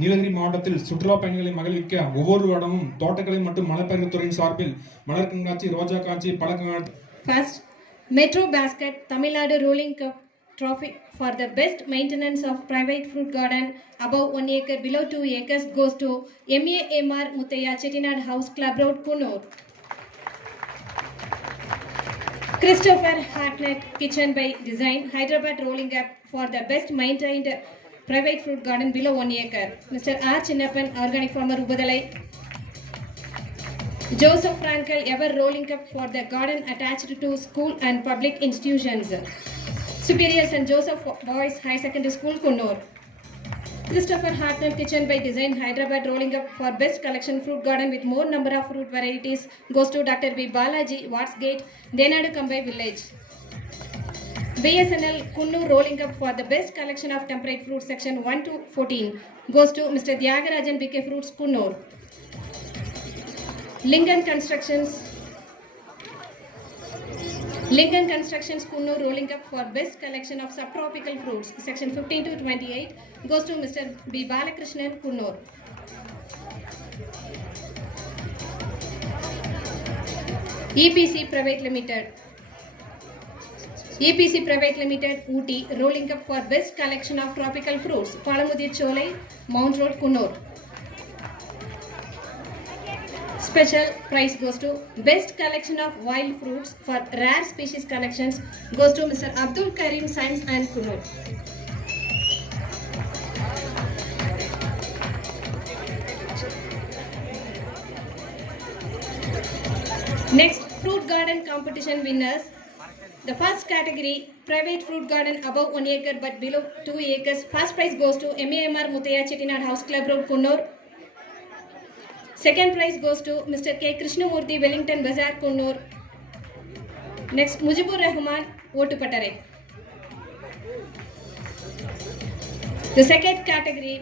நீலகிரி மாவட்டத்தில் சுற்றுலா பயணிகளை மகிழ்விக்க ஒவ்வொரு வருடமும் தோட்டக்கலை மற்றும் மலைப்பயிர்த்துறையின் சார்பில் மலர் கண்காட்சி, ரோஜா காட்சி, பழ கண்காட்சி. First, Metro Basket Tamil Nadu Rolling Cup Trophy for the best maintenance of private fruit garden above 1 acre, below 2 acres goes to MAMR Muthaiya Chettinad House Club Road, Kunnur. Christopher Hartnett Kitchen by Design Hyderabad Rolling Cup for the best maintained private fruit garden below 1 acre. Mr. R. Chinnappan, Organic Farmer, Ubadalai. Joseph Frankel Ever Rolling Cup for the garden attached to school and public institutions. Superior St. Joseph Boys High Secondary School, Kunnur. Christopher Hartnett Kitchen by Design Hyderabad Rolling Up for best collection fruit garden with more number of fruit varieties goes to Dr. B. Balaji, Wattsgate, Denadu Kambai Village. BSNL Kunnur Rolling Up for the best collection of temperate fruit section 1 to 14 goes to Mr. Tyagarajan BK Fruits, Kunnur. Lingan Constructions Kunnur Rolling Up for best collection of subtropical fruits section 15 to 28 goes to Mr. B. Balakrishnan, Kunnur. EPC Private Limited Ooty Rolling Up for best collection of tropical fruits Palamudir Cholai, Mount Road, Kunnur. Special prize goes to best collection of wild fruits for rare species collections goes to Mr. Abdul Karim Science and Kunnur. Next, fruit garden competition winners. The first category, private fruit garden above 1 acre but below 2 acres. First prize goes to MAMR Muthaiya Chettinad House Club Road, Kunnur. Second prize goes to Mr. K. Krishnamurthy, Wellington Bazaar, Kunnur. Next, Mujibur Rahman, Otupatare. The second category,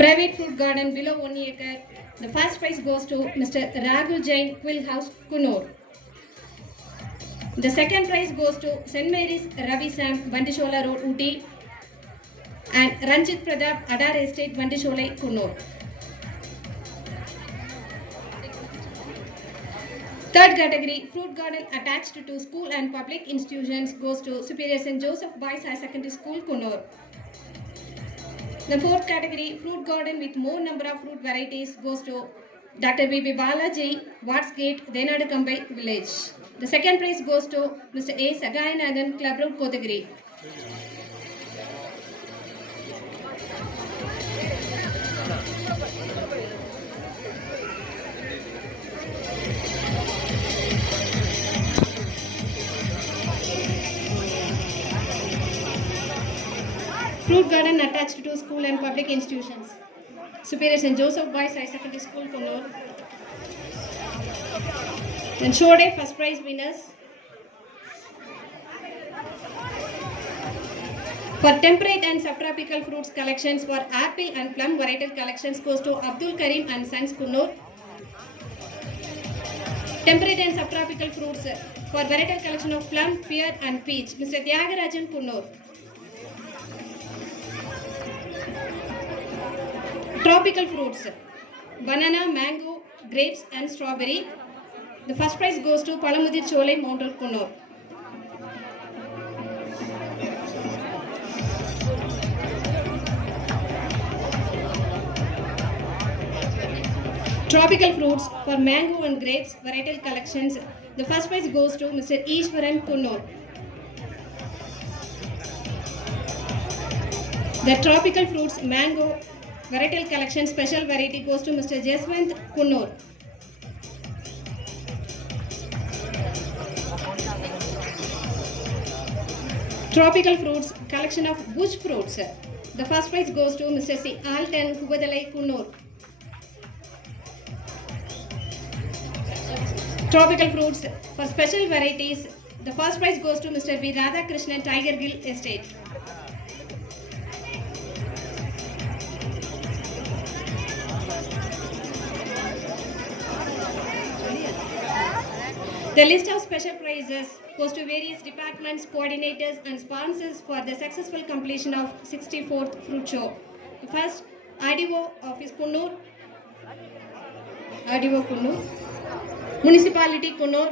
private fruit garden below 1 acre. The first prize goes to Mr. Ragul Jain, Quill House, Kunnur. The second prize goes to St. Mary's Ravi Sam, Bandishola Road, Ooty. And Ranjit Pradap, Adar Estate, Bandisholai, Kunnur. Third category, fruit garden attached to school and public institutions goes to Superior St. Joseph Boys High Secondary School, Kunnur. The fourth category, fruit garden with more number of fruit varieties goes to Dr. B. B. Balaji, Wattsgate, Denadu Kambai Village. The second prize goes to Mr. A. Sagayanathan, Club Road, Kotagiri. Fruit garden attached to school and public institutions. Superior St. Joseph Boys High Secondary School, Kunnur. And show day first prize winners. For temperate and subtropical fruits collections for apple and plum varietal collections goes to Abdul Karim and Sons, Kunnur. Temperate and subtropical fruits for varietal collection of plum, pear and peach, Mr. Tyagarajan, Kunnur. Tropical fruits, banana, mango, grapes and strawberry. The first prize goes to Palamudir Cholai, Mount Road, Kunnur. Tropical fruits for mango and grapes varietal collections. The first prize goes to Mr. Ishwaran, Kunnur. The tropical fruits mango varietal collection special variety goes to Mr. Jaswant, Kunnur. Tropical fruits collection of bush fruits. The first prize goes to Mr. C. Alton, Ubadalai, Kunnur. Tropical fruits for special varieties. The first prize goes to Mr. V. Radhakrishnan, Tiger Gill Estate. The list of special prizes goes to various departments, coordinators and sponsors for the successful completion of 64th Fruit Show. First, RDO Office Kunnur, RDO Kunnur, Municipality Kunnur,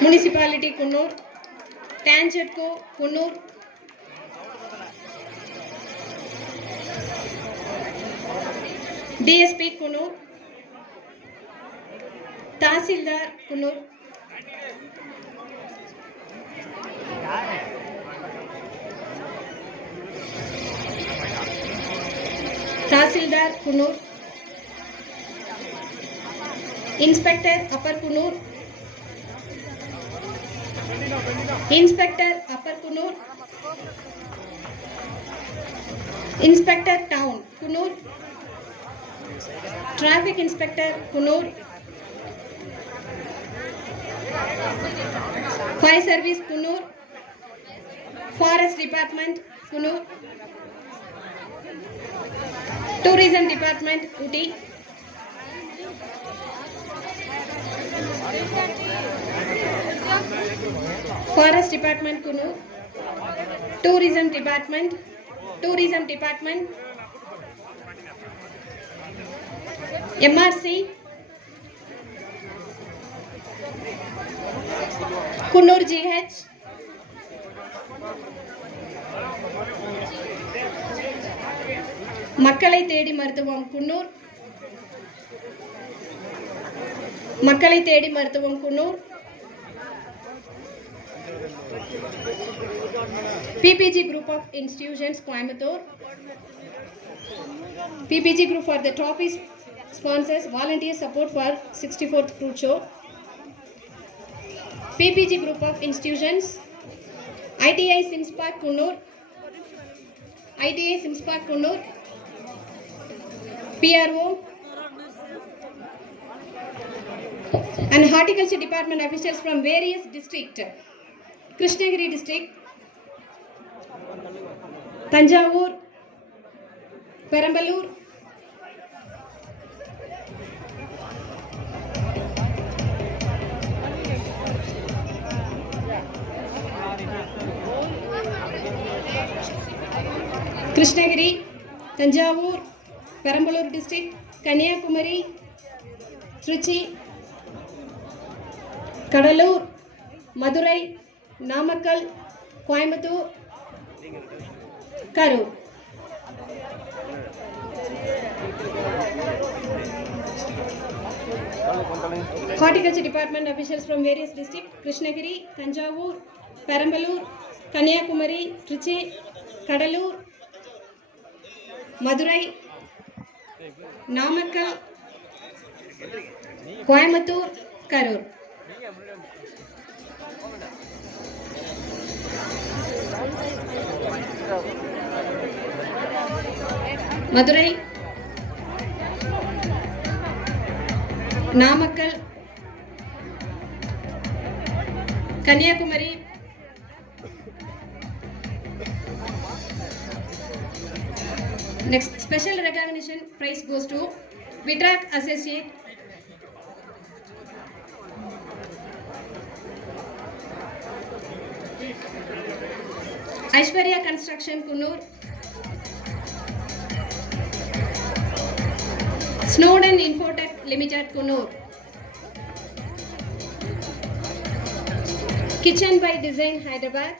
Municipality Kunnur, Tangetco Kunnur, DSP Kunnur, Tahsildar Kunnur, Tahsildar Kunnur, Inspector Upper Kunnur, Inspector Upper Kunnur, Inspector Town Kunnur, Traffic Inspector Kunnur, Fire Service Kunnur, Forest Department Kunnur, Tourism Department Uti, Forest Department Kunnur, Tourism Department MRC Kunnur GH, மக்களை தேடி மருத்துவம் குன்னூர், மக்களை தேடி மருத்துவம் Coonoor, PPG Group of Institutions Coimbatore, PPG Group for the trophy sponsors volunteer support for 64th Fruit Show, PPG Group of Institutions, ITI Simspark Kunnur, ITI Simspark Kunnur, PRO and Horticulture Department officials from various districts, Krishnagiri district, Tanjavur, Perambalur, Krishnagiri, Tanjavur, Perambalur district, Kanyakumari, Trichy, Kadalur, Madurai, Namakkal, Coimbatore, Karur. Horticulture Department officials from various districts, Krishnagiri, Tanjavur, Perambalur, Kanyakumari, Trichy, Kadalur, Madurai, Namakkal, Coimbatore, Karur. Madurai, Namakkal, Kanyakumari, next special recognition prize goes to Vitrak Associate, Aishwarya Construction Kunnur, Snowden Infotech Limited Kunnur, Kitchen by Design Hyderabad,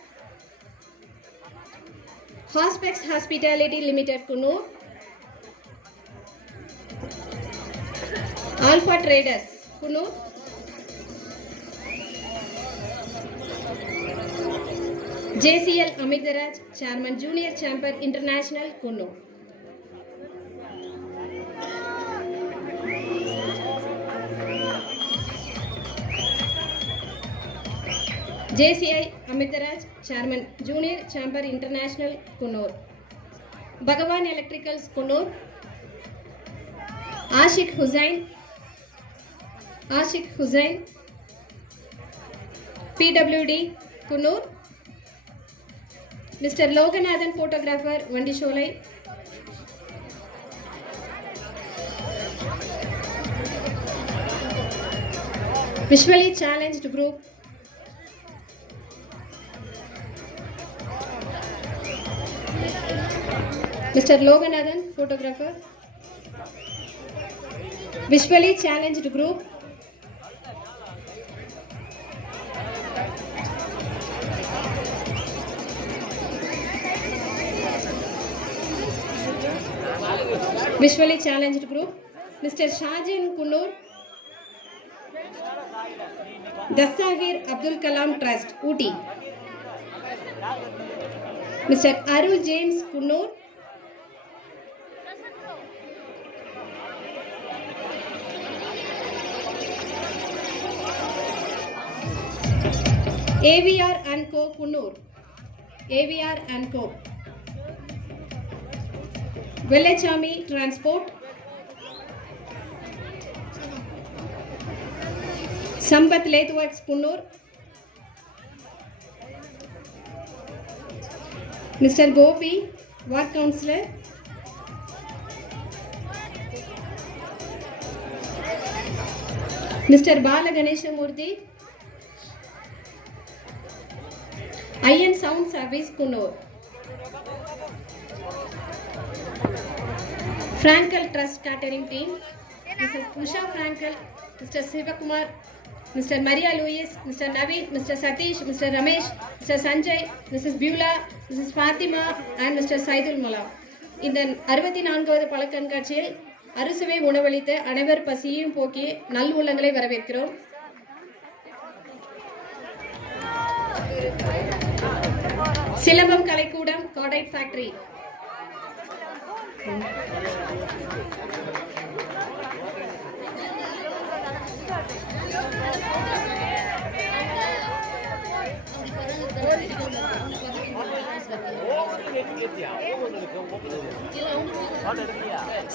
Hospex Hospitality Limited Kunnur, Alpha Traders Kunnur, JCL Amitharaj, Chairman Junior Chamber International Kunnur. JCI Amitharaj, Chairman Junior Chamber International Kunnur. Bhagavan Electricals Kunnur, Ashik Hussain, PWD Kunnur, Mr. Loganathan Photographer Vandisholai, Visually challenged group. Mr. Loganathan, photographer. Visually challenged group. Visually challenged group. Mr. Shahjan Kunur. Dastagir Abdul Kalam Trust, Ooty. Mr. Arul James Kunur. AVR and Co. Kunur. AVR and Co. Vellachami Transport. Sambat Lathworks Kunur. Mr. Gopi, Ward Councillor. Mr. Bala Ganeshamurthy. IN Sound Service Kunur. Frankel Trust Catering Team. Mrs. Usha Frankel, Mr. Sivakumar, Mr. Maria Louise, Mr. Naveen, Mr. Satish, Mr. Ramesh, Mr. Sanjay, Mrs. Beulah, Mrs. Fatima and Mr. Saidul Mala. இந்த 64வது பழக்கண்காட்சியில் அறுசுவை உணவளித்த அனைவர் பசியையும் போக்கி நல் உள்ளங்களை வரவேற்கிறோம். Silambam Kalaikoodam, cordite factory.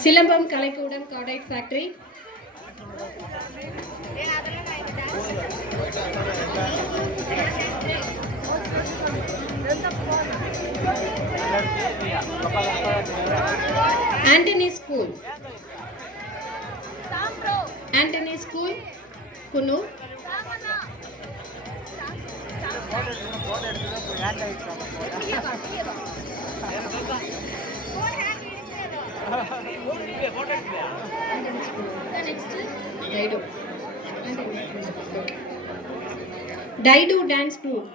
Silambam Kalaikoodam, cordite factory. Antony School. Antony School, Kunur. Daidu Dance Group.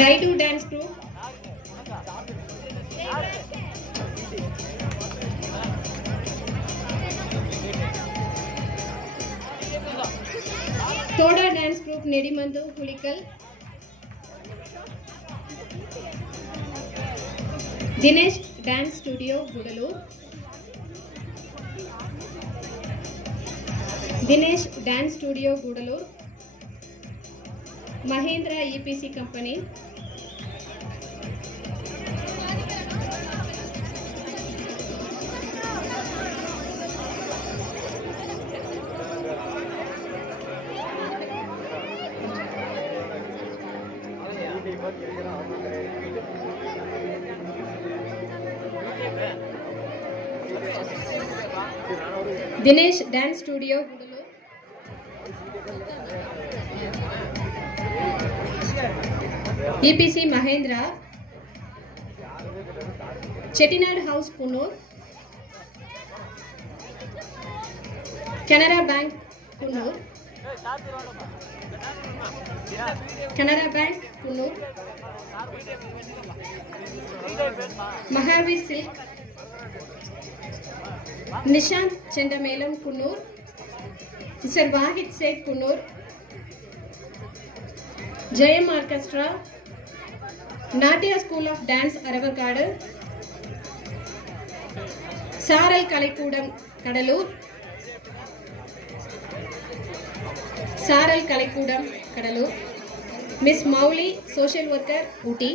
Daidu Dance Group. Toda Dance Group, Nedimandu, Hulikal. Dinesh Dance Studio, Gudalur. Dinesh Dance Studio, Gudalur. Mahindra EPC Company. Dinesh Dance Studio, Gudalur. EPC Mahindra. Chettinad House, Kunur. Canara Bank, Kunur. Canara Bank, Kunur. Mahavir Silk. Nishant Chendamelam, Kunur. Mr. Wahid Said, Kunur. Jayam Orchestra. Natya School of Dance, Aravakadu. Saral Kalaikudam, Kadalur. Saral Kalaikudam, Kadalur. Miss Mauli, Social Worker, Ooty.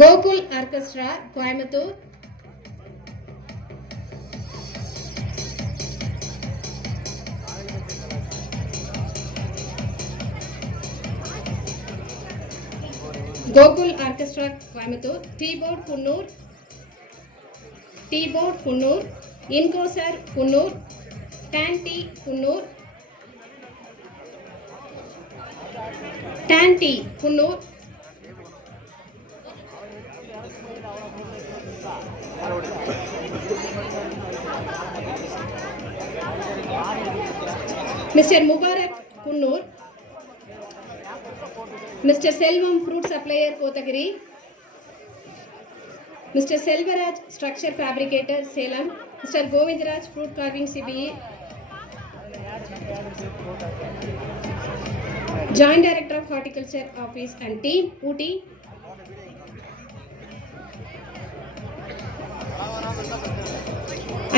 Gokul Orchestra, Coimbatore. Gokul Orchestra, Coimbatore. T-Board, Kunnur. T-Board, Kunnur. Incosar, Kunnur. Tanti, Kunnur. Tanti, Kunnur. Mr. Mubarak, Kunnur. Mr. Selvam, Fruit Supplier, Kotagiri. Mr. Selvaraj, Structure Fabricator, Salem. Mr. Govindraj, Fruit Carving, CBE. Joint Director of Horticulture Office and Team, Ooty.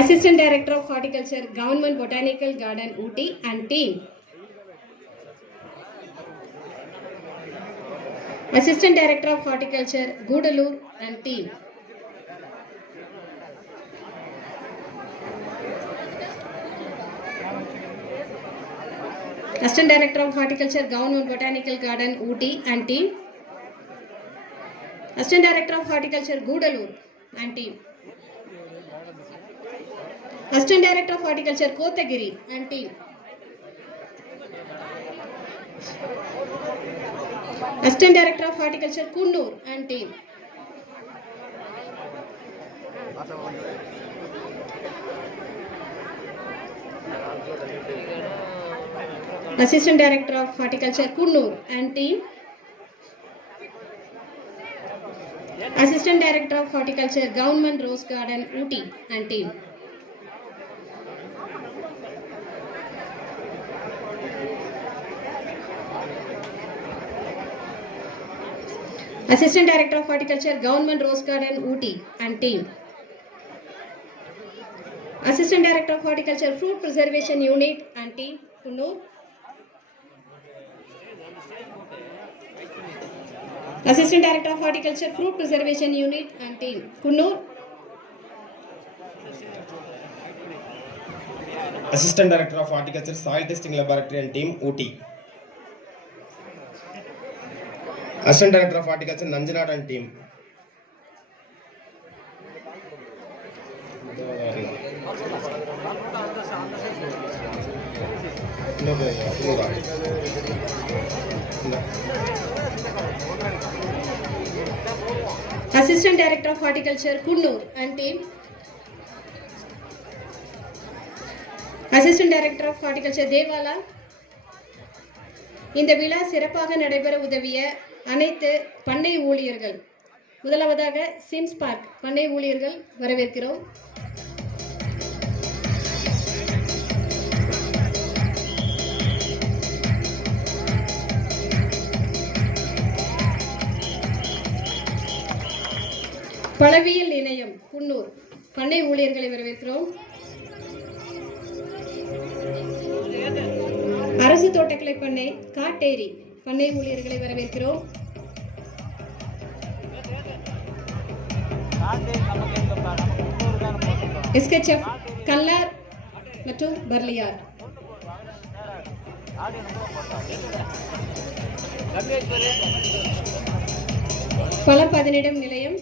Assistant Director of Horticulture, Government Botanical Garden, Ooty and Team. Assistant Director of Horticulture, Gudalur and Team. Assistant Director of Horticulture, Government Botanical Garden, Ooty and Team. Assistant Director of Horticulture, Gudalur and Team. Assistant Director of Horticulture, Kotagiri and Team. Assistant Director of Horticulture, Kunnur and Team. Assistant Director of Horticulture, Kunnur and Team. Assistant Director of Horticulture, Government Rose Garden, Ooty and Team. Assistant Director of Horticulture, Government Rose Garden, Ooty and Team. Assistant Director of Horticulture, Fruit Preservation Unit and Team, Kunnur. Assistant Director of Horticulture, Fruit Preservation Unit and Team, Kunnur. Assistant Director of Horticulture, Soil Testing Laboratory and Team, Ooty. Assistant Director of Horticulture, Nanjanad and Team. Assistant Director of Horticulture, Kunnur and Team. Assistant Director of Horticulture, Devala. இந்த விழா சிறப்பாக நடைபெற உதவிய அனைத்து பண்ணை ஊழியர்கள், முதலாவதாக Sims park பண்ணை ஊழியர்கள் வரவேற்கிறோம். பழவியல் இணையம் குன்னூர் பண்ணை ஊழியர்களை வரவேற்கிறோம். அரசு தோட்டக்கலை பண்ணை காட்டேரி பண்ணை ஊழியர்களை வரவேற்கிறோம். எஸ்கெச்எஃப் கல்லார் மற்றும் பர்லியார். பழப்பதனிடம் நிலையம்